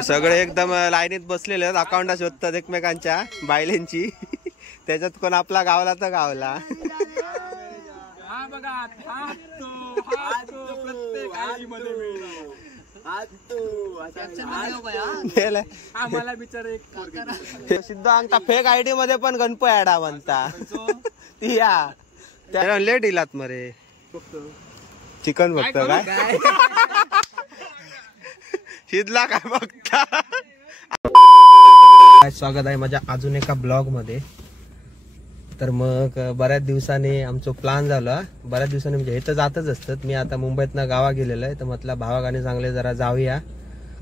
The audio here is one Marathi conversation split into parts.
हे सगळे एकदम लाईनीत बसलेले आहेत, अकाउंट शोधतात एकमेकांच्या बायलेंची. त्याच्यात कोण आपला गावला तर गावला. सिद्ध अंगठा फेक आयडी मध्ये पण गणप ऍडा म्हणता ती या लेट इलात मरे चिकन बघतो काय शिदला काय बघता. स्वागत आहे माझ्या अजून एका ब्लॉग मध्ये. तर मग बऱ्याच दिवसांनी आमचं प्लॅन झाला, बऱ्याच दिवसांनी म्हणजे हे तर जातच असतात. मी आता मुंबईतनं गावा गेलेलो आहे, तर म्हटलं भावागाने चांगले जरा जाऊया,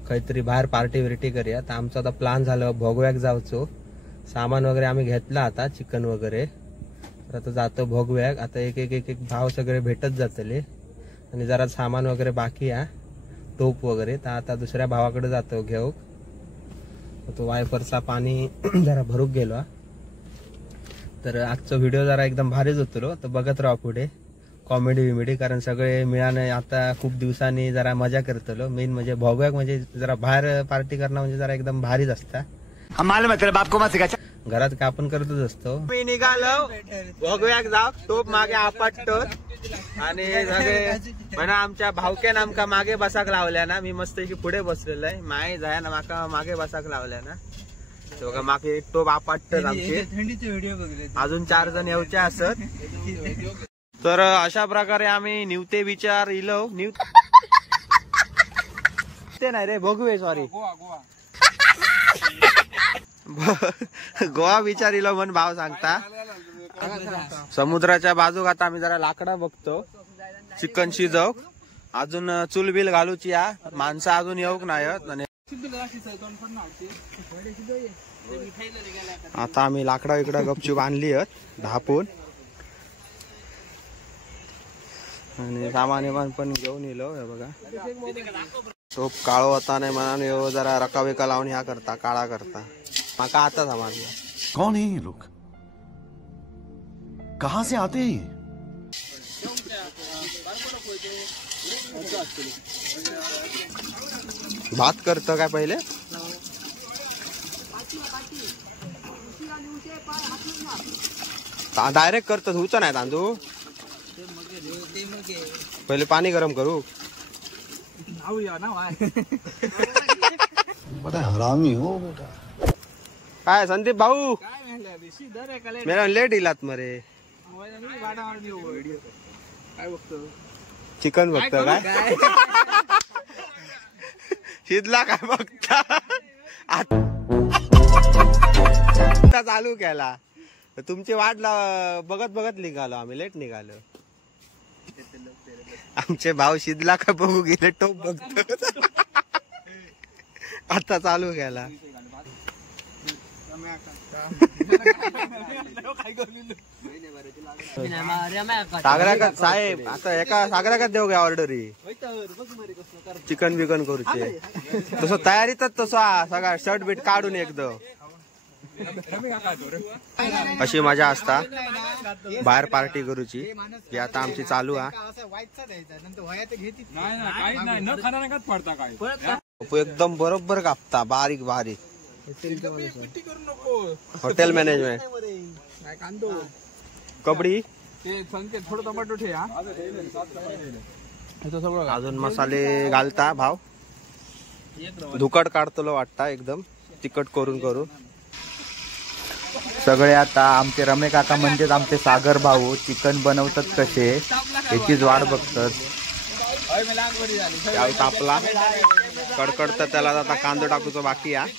काहीतरी बाहेर पार्टी विर्टी करूया. तर आमचा आता प्लॅन झालं भोगव्याक जाऊचो. सामान वगैरे आम्ही घेतला आता, चिकन वगैरे. तर आता जातो भोगव्याक. आता एक एक एक एक भाव सगळे भेटत जातले आणि जरा सामान वगैरे बाकी आहे, टोप वगैरे. तर आता दुसऱ्या भावाकडे जातो घेऊ. तो वायफरचा पाणी जरा भरूक गेलो. तर आजचा व्हिडिओ जरा एकदम भारीच होतो, तर बघत राहा पुढे कॉमेडी विमेडी, कारण सगळे मिळाने आता खूप दिवसांनी जरा मजा करतलो. मेन म्हणजे भोगव्याक म्हणजे जरा बाहेर पार्टी करणं म्हणजे जरा एकदम भारीच असता. घरात काय आपण करतच असतो. मी निघालो भोगव्याक जाऊ, टोप मागे आपटतो आणि सगळे म्हणा आमच्या भावक्यान आमका मागे बसाक लावल्या ना. मी मस्त पुढे बसलेलो आहे, माय जाय ना माका मागे बसाक लावल्या ना. बघा मागे टोप आपटत आमचे. अजून 4 जण येऊचे असत. तर अशा प्रकारे आम्ही निवते विचार इलो ते नाही रे भोगवे सॉरी गोवा विचार इलो म्हणून भाव सांगता. समुद्राच्या बाजूक आता आम्ही जरा लाकडा बघतो, चिकन शिजव. अजून चूल बिल घालूची या, माणसं अजून येऊक नाही. आता आम्ही लाकडा इकडं गपचूप आणली आहेत धापून आणि सामान पण घेऊन येलो. हे बघा टोप काळो होता नाही म्हणून जरा रका विका लावून ह्या करता काळा करता. माका आता समजलं कौन है ये लोग, कहां से आते हैं? भात करतो काय पहिले डायरेक्ट करतो, धुवचं नाही तांदूळ. पहिले पाणी गरम करू. हरामी हो बेटा. काय संदीप भाऊ मेरा लेट इलात मरे चिकन बघतो काय शिदला काय बघता. आता चालू केला, तुमची वाट बघत बघत निघालो आम्ही, लेट निघालो. आमचे भाऊ शिदला का बघू गेले, टोप बघतो. आता चालू केला. सागरा साहेब आता एका सागरा देऊ घ्या ऑर्डरी चिकन बिकन करूचे. तसं तयारीतच तसा सगळा शर्ट बीट काढून एकदम अशी मजा असता बाहेर पार्टी करूची. जी आता आमची चालू आहे. एकदम बरोबर कापता बारीक बारीक. हॉटेल मॅनेजमेंट कबड्डी अजून मसाले घालता भाव. धुकट काढतो वाटता एकदम तिखट करून करून. सगळे आता आमचे रमे काका म्हणजेच आमचे सागर भाऊ चिकन बनवतात कसे याचीच वाट बघतात. तापला कडकडत त्याला आता कांदो टाकूचो बाकी आहे.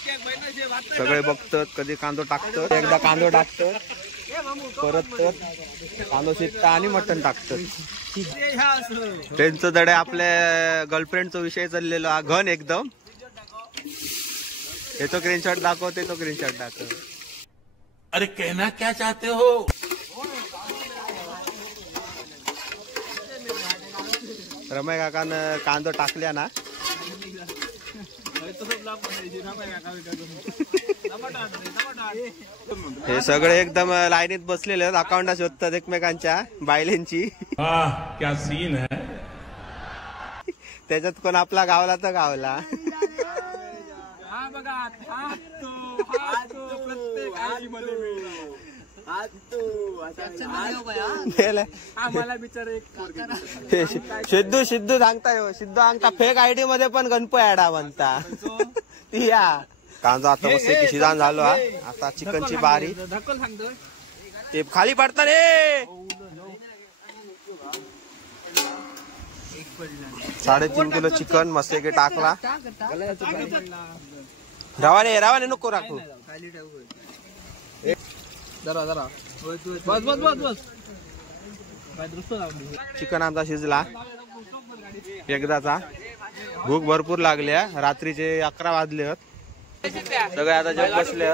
सगळे बघतात कधी कांदो टाकतात, एकदा कांदो टाकतात परत तर कांदो शिजता आणि मटण टाकतात. त्यांचं धडे आपल्या गर्लफ्रेंडचा विषय चाललेला हा घन एकदम. हे तो स्क्रीनशॉट दाखव, ते तो स्क्रीनशॉट दाखव. अरे कहना क्या चाहते हो? रमय काकानं कांदो टाकल्या ना. हे सगळे एकदम लाईनीत बसलेले आहेत, अकाउंट शोधतात एकमेकांच्या बायलेंची. क्या सीन है. त्याच्यात कोण आपला गावला तर गावला. सिद्धू सांगताय सिद्धू सांगता फेक आयडी मध्ये पण गणपती ऍडा म्हणता ती या कांदा आता मस्त की शिजान झालो हा. आता चिकनची बारी ते खाली पडता रे 3.5 किलो चिकन मस्त की टाकला रवाने नको राखू जरा चिकन आमचा शिजला एकदाचा भूक भरपूर लागल्या रात्रीचे 11 वाजले सगळे आता जग बसले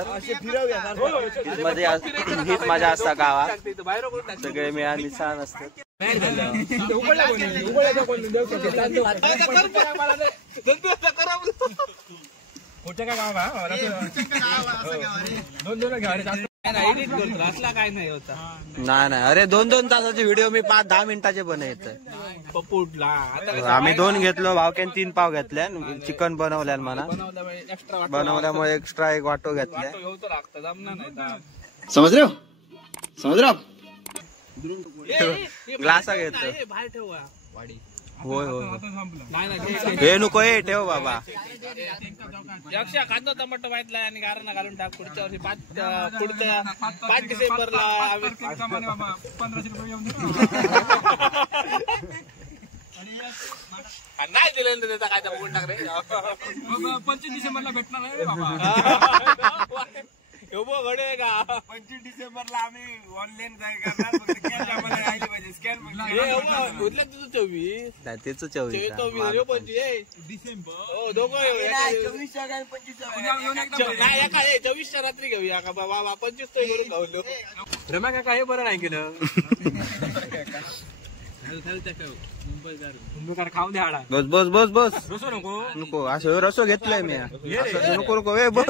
हीच मजा असता गावात सगळे मिळा मिसळून असतात नाही अरे 2-2 तासाचे व्हिडिओ मी 5-10 मिनिटाचे बनवत आम्ही 2 घेतलो भावक्यान 3 पाव घेतल्या चिकन बनवल्या म्हणा बनवल्यामुळे एक्स्ट्रा एक वाटो घेतल्या समज रे ग्लास घेतलो होय हे नको ठेव बाबा कांदा टमाटो माहितला आणि गारणा घालून टाक पुढच्या वर्षी 5 डिसेंबरला 1500 नाही दिले त्याचा काय बघून टाक रे 25 डिसेंबरला भेटणार आहे बाबा घडे का 25 डिसेंबरला आम्ही ऑनलाईन जाय करणार फक्त कॅश आम्हाला राहिली पाहिजे स्कॅन तुझं 24 नाही त्याच 24 डिसेंबर हो दोघं 24 नाही एका 24 रात्री घेऊया का बाबा 25 तो घरून गावलो रमा काका हे बरं नाही केलं मुंबईकर खाऊन द्या बस रसो नको असं रसो घेतलाय मी नको बस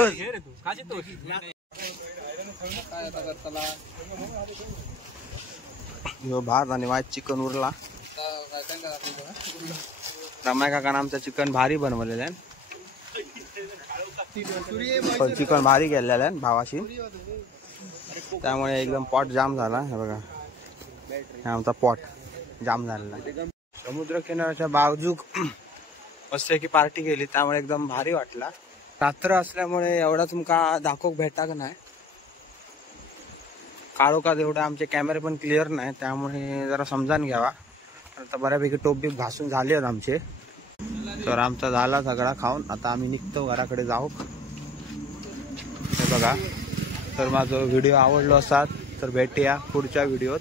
भात आणि वाईट चिकन उरला रमाय काकानं आमचं चिकन भारी बनवलेलं आहे चिकन भारी केलेलं आहे भावाशी त्यामुळे एकदम पॉट जाम झाला हे बघा हे आमचा पॉट जाम झालेला समुद्र किनाऱ्याच्या बाजूक मस्त की पार्टी केली त्यामुळे एकदम भारी वाटला रात्र असल्यामुळे एवढा तुमका दाखवक भेटा का नाही काळोखात एवढे आमचे कॅमेरे पण क्लिअर नाही त्यामुळे जरा समजान घ्यावा आता बऱ्यापैकी टोप बीप घासून झाले आहेत आमचे तर आमचा झाला सगळा खाऊन आता आम्ही निघतो घराकडे जाऊ हे बघा तर माझा व्हिडिओ आवडलो असाल तर भेटूया पुढच्या व्हिडिओत